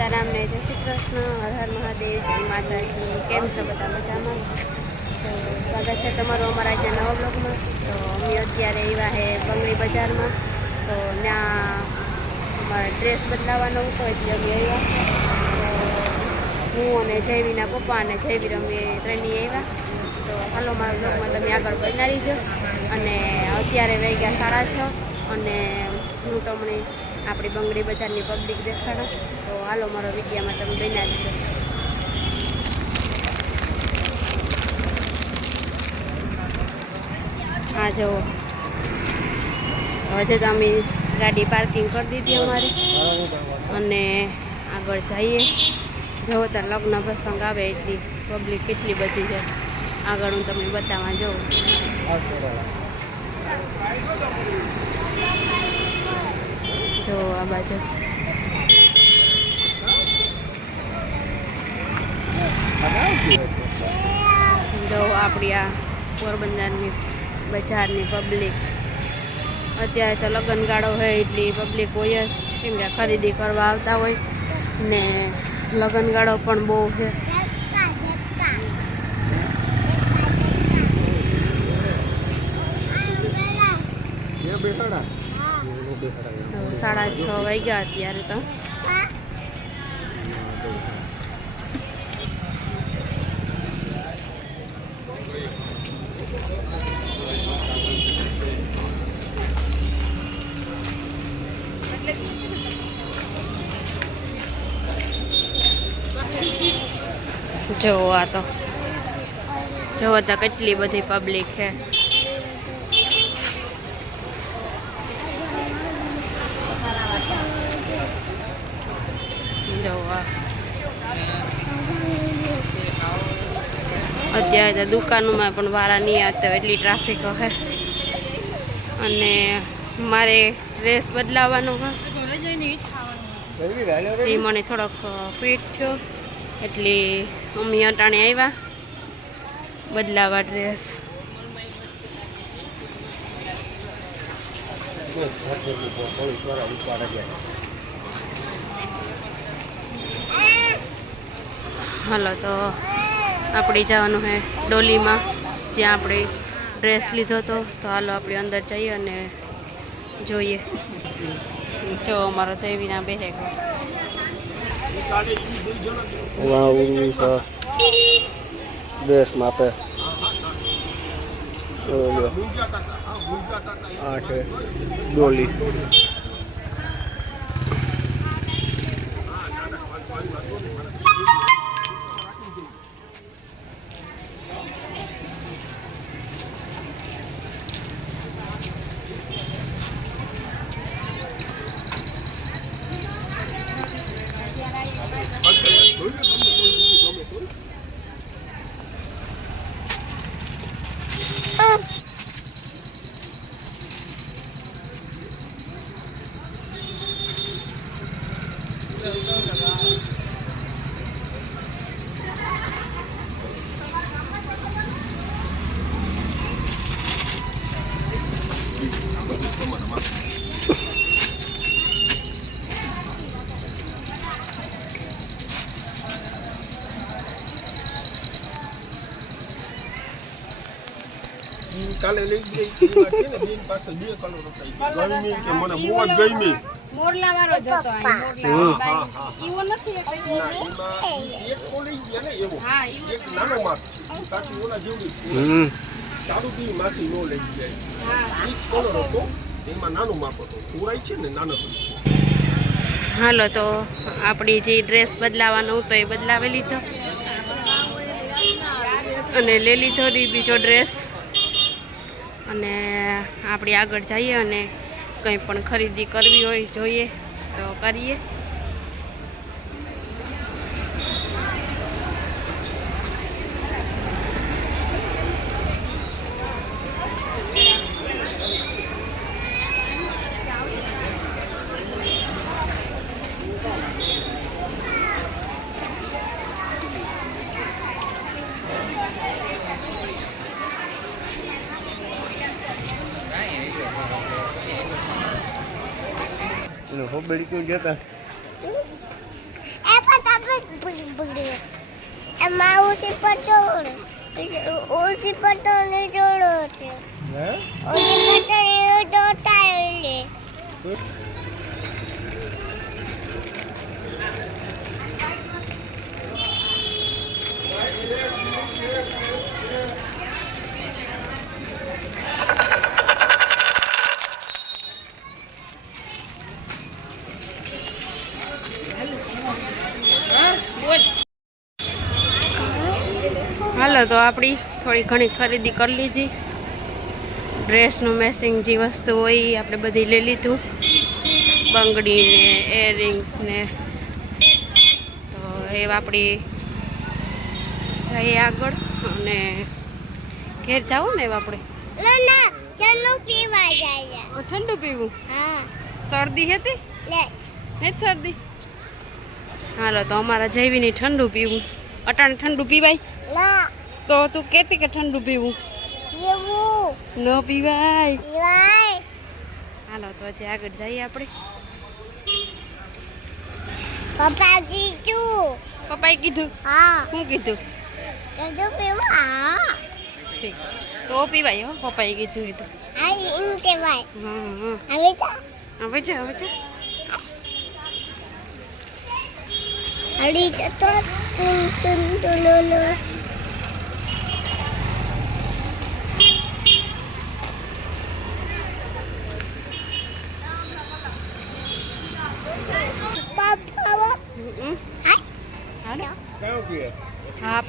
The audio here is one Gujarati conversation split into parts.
સીતારામ ને જય શ્રી કૃષ્ણ, હર હર મહાદેવ, જય માતાજી. કેમ છો બધા મજામાં? તો સ્વાગત છે તમારું અમારા આજના નવા બ્લોગમાં. તો અમે અત્યારે આવ્યા હે બંગડી બજારમાં. તો ત્યાં અમારે ડ્રેસ બદલાવાનો હતો એટલે અમે આવ્યા. તો હું અને જયવીના પપ્પા અને જયવીર અમે ત્રણેય આવ્યા. તો હાલો મારા બ્લોગમાં તમે આગળ બનાવી દો અને અત્યારે વહી ગયા સાડા છ. અને હું તમને આપણી બંગડી બજારની પબ્લિક દેખાડો. તો હાલો, મારો વિડીયામાં તમે બનાવી દીધો હા જો હજે તો અમે ગાડી પાર્કિંગ કરી દીધી અમારી. અને આગળ જઈએ. જો ત્યાં લગ્ન પ્રસંગ આવે એટલી પબ્લિક કેટલી બધી છે. આગળ હું તમને બતાવવા જાઉં. જો આ બાજુ. જો આપણી આ પોરબંદરની બજારની પબ્લિક. અત્યારે તો લગ્નગાળો હોય એટલી પબ્લિક હોય જ. કેમ કે ખરીદી કરવા આવતા હોય ને લગ્નગાળો પણ બહુ છે. સાડા છ વાગ્યા અત્યારે તો જો આ તો જો તો કેટલી બધી પબ્લિક છે જો આ અત્યારે ત્યાં દુકાનોમાં પણ વારા નહીં આવતા એટલી ટ્રાફિક હોય અને મારે ડ્રેસ બદલાવાનો જે મને થોડોક ફિટ થયો એટલે મમ્મી અટાણે આવ્યા. બદલાવા ડ્રેસ હાલો તો આપણે જવાનું છે ડોલીમાં, જ્યાં આપણે ડ્રેસ લીધો હતો. તો હાલો આપણે અંદર જઈએ અને જોઈએ. જો અમારો જયવીના બેસે ડ્રેસ માપે આઠ. ડોલી. કાલે લઈ ગઈ છે ને બેન પાસે બે કલર હતા ગરમી કે મને બહુ જ ગરમી મોરલા વાળો જ અહીં મોરલા હમ. હા, હા. ઈવો નથી એટલે એમાં એક તો ગયા ને એવો. હા, એક નાનો માપ છે. ઈ ઓલા જેવડી હમ. સારું થી માસી નો લઈ જાય હા. ઈ કલર હતો એમાં નાનું માપ હતો. પૂરાય છે ને નાનકડું હાલો તો આપણી જે ડ્રેસ બદલાવાનો હતો એ બદલાવી લીધો. અને લઈ લીધો બીજો ડ્રેસ અને આપણે આગળ જઈએ અને કંઈ પણ ખરીદી કરવી હોય જોઈએ તો કરીએ. ક્યું જતા એમાં ઉસી પટોળ ઓછી પટોળ ને જોડો છે. ઓછી પટોળ જોતા એટલે હાલો તો આપણી થોડી ઘણી ખરીદી કરી લીધી. ડ્રેસનું મેસિંગ જે વસ્તુ હોય એ આપણે બધી લઈ લીધું. બંગડી ને એરિંગ્સ ને. તો એ આપણી જઈએ આગળ અને ઘેર જાવું ને એવા આપણે? ના ના ઠંડુ પીવું હા. શરદી હતી? નહીં શરદી? હાલો તો અમારા જૈવીની ઠંડુ પીવું. અટાણે ઠંડુ પીવાય? ના. તો તું કેતી કે ઠંડુ પીવું પીવું ન પીવાય પીવાય હાલો તો હજી આગળ જઈએ આપણે પપ્પા કીધું પપ્પાએ કીધું હા શું કીધું ઠંડુ પીવા ઠીક તો પીવાય હો પપ્પાએ કીધું એ તો આ એમ કહેવાય હા હા હવે તો હવે છે હવે છે હળી જતો તું તું તું લો લો પપ્પા હમ, હમ. હાય હાલો કાં કે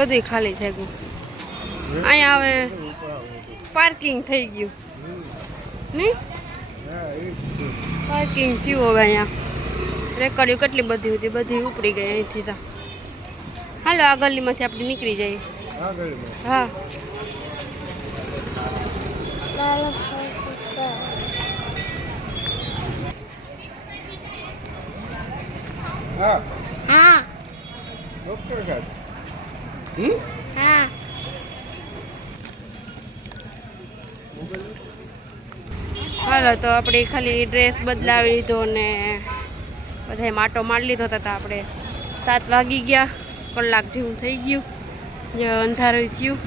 બધું ખાલી થઈ ગયું અહીંયા હવે પાર્કિંગ થઈ ગયું. નહીં. પાર્કિંગ થયું હવે અહીંયા. રેકડીઓ કેટલી બધી હતી? બધી ઉપડી ગઈ અહીંથી તો. હાલો આ ગલીમાંથી આપણે નીકળી જઈએ. હા. હા. હા. ડોક્ટર સાહેબ. હમ? હા. હાલો તો આપણે ખાલી ડ્રેસ બદલાવી લીધો ને બધાએ માટો મારી લીધો હતા તો આપણે સાત વાગી ગયા. કલાક જેવું થઈ ગયું. જે અંધારું થયું.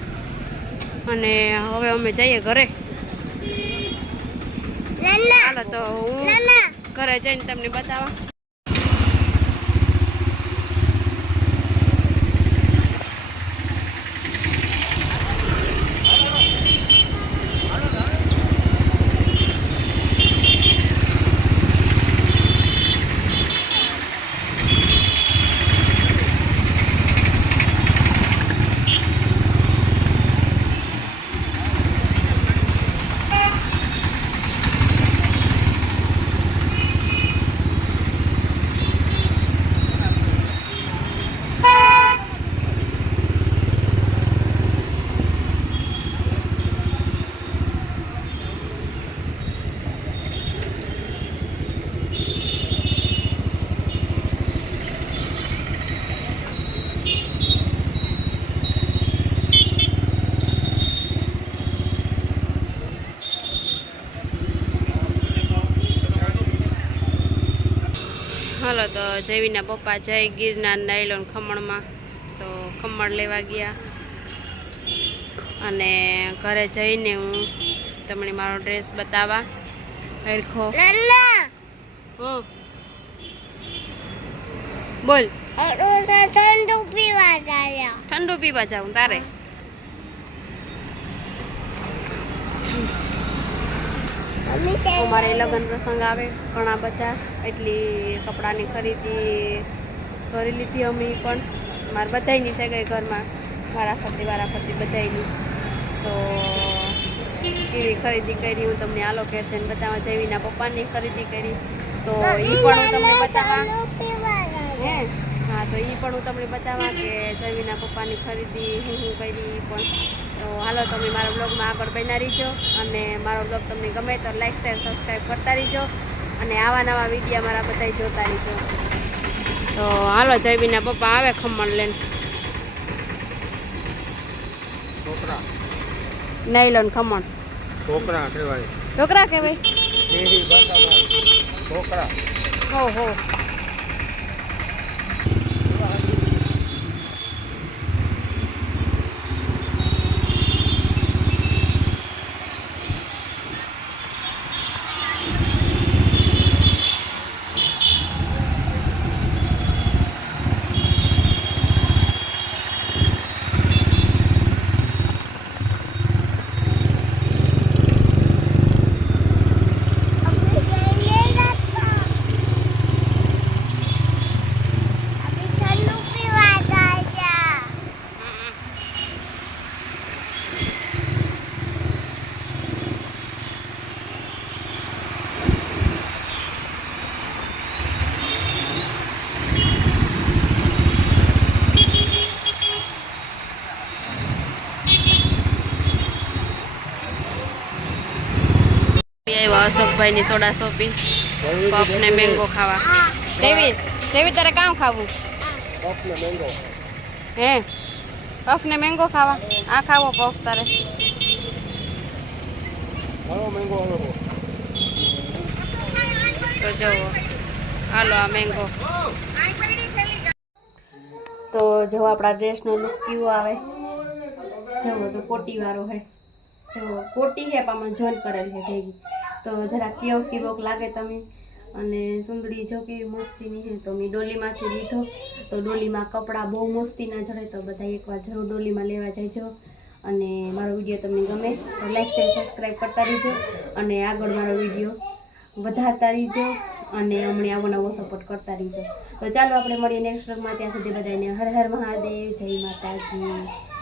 અને હવે અમે જઈએ ઘરે. હાલો તો હું ઘરે જઈને તમને બતાવવા હાલો તો જયવીના પપ્પા જય ગિરનાર નાયલોન ખમણમાં. તો ખમણ લેવા ગયા. અને ઘરે જઈને હું તમને મારો ડ્રેસ બતાવવા. હરખો. બોલ. ઠંડુ પીવા જાય. ઠંડુ પીવા જાઉં તારે. અમારે લગ્ન પ્રસંગ આવે, ઘણા બધા. એટલી કપડાની ખરીદી કરી લીધી અમે પણ. મારે બધાયની થઈ ગઈ ઘરમાં. મારા ફરતી મારા ફરતી બધાની તો એવી ખરીદી કરી, હું તમને આલો કે છે બતાવવા જેવીના પપ્પાની ખરીદી કરી. તો એ પણ હું તમને બતાવવા હે? હા, તો એ પણ હું તમને બતાવવા કે જમીના પપ્પાની ખરીદી હું હું કરી પણ તો હાલો તમે મારા બ્લોગમાં આગળ બન્યા રહીજો અને મારો બ્લોગ તમને ગમે તો લાઈક શેર સબસ્ક્રાઈબ કરતા રહીજો અને આવા નવા વિડીયા મારા બધા જોતા રહીજો. તો હાલો જયબીના પપ્પા આવે ખમણ લઈને. લો ખમણ. છોકરા કહેવાય. ઢોકરા કે ભાઈ શહેરી ભાષામાં છોકરા હો હો. આવ્યા અશોકભાઈની સોડા શોપી પફ ને મેંગો ખાવા. દેવી દેવી તારે કામ ખાવું? પફ ને મેંગો હે? પફ ને મેંગો ખાવા? આ ખાવો પફ તારે. ઘણો મેંગો આવે તો. જુઓ. હાલો આ મેંગો તો જો આપણા ડ્રેસનો લુક કેવો આવે. જવો તો કોટી વાળો હે. જો કોટી હે પણ આમાં જોઈન કરેલ છે ભેગી. તો જરા કેવો કેવોક લાગે તમે. અને સુંદરી જો કેવી મસ્તીની હે તો મેં ડોલીમાંથી લીધો. તો ડોલીમાં કપડાં બહુ મસ્તીના જડે તો બધા એકવાર જરૂર ડોલીમાં લેવા જજો અને મારો વીડિયો તમને ગમે તો લાઈક શેર સબસ્ક્રાઈબ કરતા રહીજો. અને આગળ મારો વીડિયો વધારતા રહીજો. અને અમને આવો નવો સપોર્ટ કરતા રહીજો. તો ચાલો આપણે મળીએ નેક્સ્ટ વ્લોગમાં ત્યાં સુધી બધાને હર હર મહાદેવ. જય માતાજી.